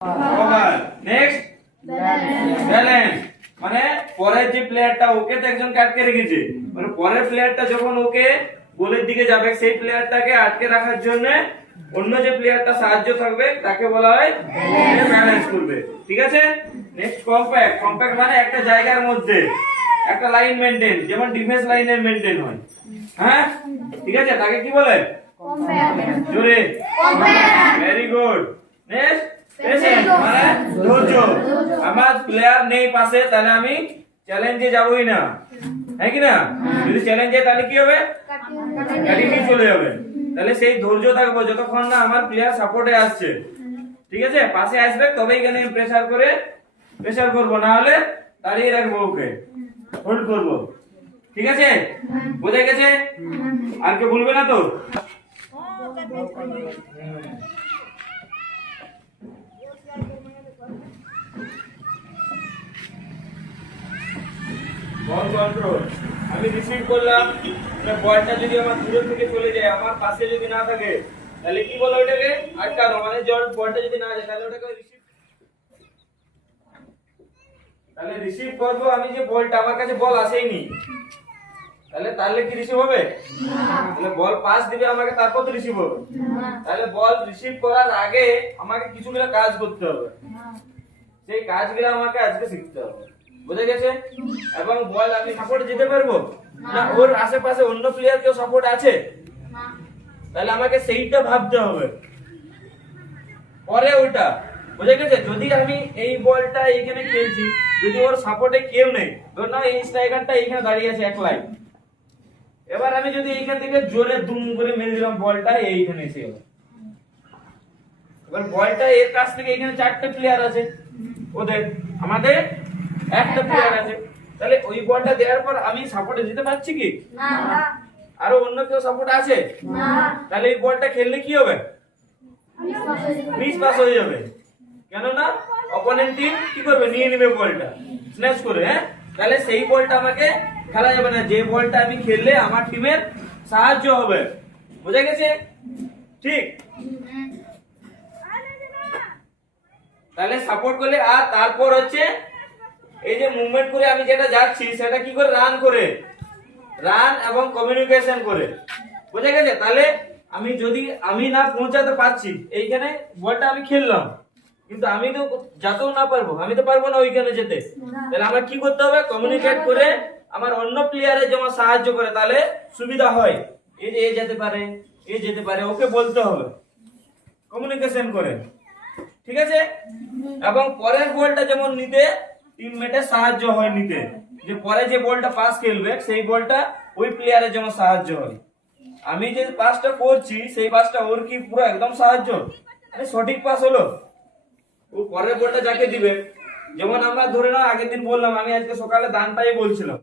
Over. Next balance, মানে পরের যে প্লেয়ারটা ওকে তো একজনকে আটকে রেখেছে, মানে পরের প্লেয়ারটা যখন ওকে গোলের দিকে যাবে সেই প্লেয়ারটাকে আটকে রাখার জন্য অন্য যে প্লেয়ারটা সাহায্য থাকবে তাকে বলা হয় ব্যালেন্স করবে। ঠিক আছে। Next compact. কম্প্যাক্ট মানে একটা জায়গার মধ্যে একটা লাইন মেইনটেইন, যেমন ডিফেন্স লাইনের মেইনটেইন হয়। হ্যাঁ, ঠিক আছে, তাকে কি বলে? জোরে। Very good. নেক্সট পেশেন্ট, মানে ধৈর্য। আমার প্লেয়ার নেই পাশে, তাহলে আমি চ্যালেঞ্জে যাবই না, হ্যাঁ কি না? যদি চ্যালেঞ্জে তাহলে কি হবে? কাটিয়ে চলে যাবে। তাহলে সেই ধৈর্য থাকবো যতক্ষণ না আমার প্লেয়ার সাপোর্টে আসছে। ঠিক আছে, পাশে আসবে তবেই এখানে প্রেসার করব, না হলে দাঁড়িয়ে রাখবো, ওকে হোল্ড করব। ঠিক আছে, বোঝা গেছে? আর কেউ ভুলবে না তো? Ball control. আমি রিসিভ করলাম, বলটা যদি আমার দূর থেকে চলে যায়, আমার পাশে যদি না থাকে, তাহলে কি বলে ওটাকে? আটকানো। মানে বলটা যদি না যায় তাহলে ওটাকে রিসিভ করব। আমি যে বলটা, আমার কাছে বল আসেইনি, তাহলে কি রিসিভ হবে? তাহলে বল পাস দিবে আমাকে, তারপর তো রিসিভ হবে। তাহলে বল রিসিভ করার আগে আমাকে কিছুগুলো কাজ করতে হবে, সেই কাজগুলো আমাকে আজকে শিখতে হবে। বুঝে গেছে? এবং বল আমি সাপোর্টে যেতে পারবো না, ওর আশেপাশে অন্য প্লেয়ার কেউ সাপোর্ট আছে, তাহলে আমাকে সেইটা ভাবতে হবে পরে ওটা। বুঝে গেছে? যদি আমি এই বলটা এইখানে খেলছি, যদি ওর সাপোর্টে কেউ নেই, ধর না এই স্ট্রাইকারটা এইখানে দাঁড়িয়ে আছে একলাই, এবার আমি যদি এইখান থেকে জোরে দুম করে মেরে দিলাম, বলটা এইখানে এসে গেল। এবার বলটা এর কাছ থেকে এখানে চারটে প্লেয়ার আছে, ওদের আমাদের একটা প্লেয়ার আছে, তাহলে ওই বলটা দেওয়ার পর আমি সাপোর্টে যেতে পারছি কি? না। আর অন্য কেউ সাপোর্ট আছে? না। তাহলে এই বলটা খেললে কি হবে? মিস পাস হয়ে যাবে। কেন না? অপোনেন্ট টিম কি করবে? নিয়ে নেবে বলটা স্ন্যাচ করে। হ্যাঁ, তাহলে সেই বলটা আমাকে খেলা যাবে না, যে বলটা আমি খেললে আমার টিমের সাহায্য হবে। বুঝা গেছে? ঠিক। তাহলে সাপোর্ট করলে, আর তারপর হচ্ছে এই যে মুভমেন্ট করে আমি যেটা যাচ্ছি সেটা কি করে? রান এবং কমিউনিকেশন করে। বুঝা গেছে? তাহলে আমি যদি না পৌঁছাতে পারছি, এইখানে বলটা আমি খেললাম, কিন্তু আমি তো যেতেও না পারবো, আমি তো পারবো না ওইখানে যেতে, তাহলে আমার কি করতে হবে? কমিউনিকেট করে আমার অন্য প্লেয়ারের যেমন সাহায্য করে, তাহলে সুবিধা হয়। এই যে এ যেতে পারে, ওকে বলতে হবে কমিউনিকেশন করে। ঠিক আছে। এবং পরের বলটা যেমন নিতে টিমমেটের সাহায্য হয় নিতে, যে পরে যে বলটা পাস খেলবে সেই বলটা ওই প্লেয়ারের যেমন সাহায্য হয়। আমি যে পাসটা করছি সেই পাসটা ওর কি পুরো একদম সাহায্য, সঠিক পাস হলো? ও পরের বলটা যাকে দিবে, যেমন আমরা ধরে নাও আগের দিন বললাম, আমি আজকে সকালে দান পাইয়ে বলছিলাম,